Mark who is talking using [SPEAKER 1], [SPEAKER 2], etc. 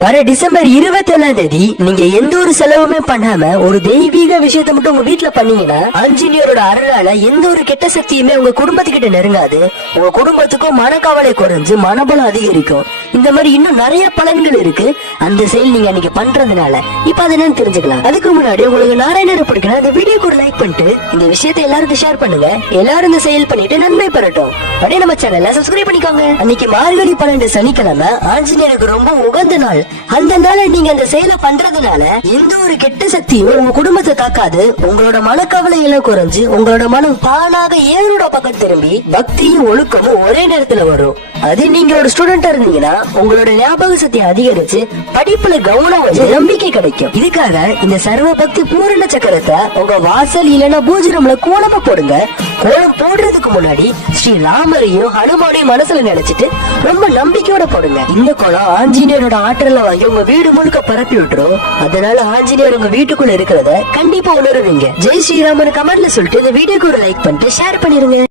[SPEAKER 1] வர டிசம்பர் இருபத்தி ஏழாம் தேதி நீங்க எந்த ஒரு செலவுமே பண்ணாம ஒரு தெய்வீக விஷயத்தை மட்டும் உங்க வீட்டுல பண்ணீங்கன்னா ஆஞ்சநேயரோட அருளால எந்த ஒரு கெட்ட சக்தியுமே உங்க குடும்பத்துக்கிட்ட நெருங்காது. உங்க குடும்பத்துக்கும் மனக்கவலை குறைஞ்சு மனபலம் அதிகரிக்கும். இந்த மாதிரி இன்னும் நிறைய பலன்கள் இருக்கு. அந்த செயல் நீங்க அன்னைக்கு பண்றதுனால. இப்ப அது என்னன்னு தெரிஞ்சுக்கலாம். அதுக்கு முன்னாடி உங்களுக்கு நாராயணரை பிடிக்கணும் இந்த வீடியோ கூட லைக் பண்ணிட்டு இந்த விஷயத்தை எல்லாருக்கும் ஷேர் பண்ணுங்க. எல்லாரும் இந்த செயல் பண்ணிட்டு நன்மை பெறட்டும். அப்படியே நம்ம சேனல்ல சப்ஸ்கிரைப் பண்ணிக்கோங்க. அன்னைக்கு மார்கழி பன்னெண்டு சனிக்கிழமை ஆஞ்சநேயருக்கு ரொம்ப உகந்த நாள். அந்த நாள நீங்க அந்த செயலை பண்றதுனால எந்த ஒரு கெட்ட சக்தியும் உங்க குடும்பத்தை தாக்காது. உங்களோட மனக்கவலை எல்லாம் குறைஞ்சு உங்களோட மனம் தானாக ஏரோட பக்கம் திரும்பி பக்தியும் ஒழுக்கமும் ஒரே நேரத்துல வரும். அது நீங்க ஒரு ஸ்டூடெண்டா இருந்தீங்கன்னா உங்களோட ஞாபக சக்தி அதிகரிச்சு படிப்புல கவனம் வச்சு நம்பிக்கை கிடைக்கும். இதுக்காக இந்த சர்வ பக்தி பூரண சக்கரத்தை உங்க வாசல் இல்லைன்னா பூஜை ரூம்ல கோலமா போடுங்க. கோலம் போடுறதுக்கு முன்னாடி ஸ்ரீ ராமரையும் ஹனுமானையும் மனசுல நினைச்சிட்டு ரொம்ப நம்பிக்கையோட போடுங்க. இந்த கோலம் ஆஞ்சநேயரோட ஆற்றல வாங்கி உங்க வீடு முழுக்க பரப்பி விட்டுரும். அதனால ஆஞ்சநேயர் உங்க வீட்டுக்குள்ள இருக்கிறத கண்டிப்பா உணருவீங்க. ஜெய் ஸ்ரீராமன் கமெண்ட்ல சொல்லிட்டு இந்த வீடியோக்கு ஒரு லைக் பண்ணிட்டு ஷேர் பண்ணிருங்க.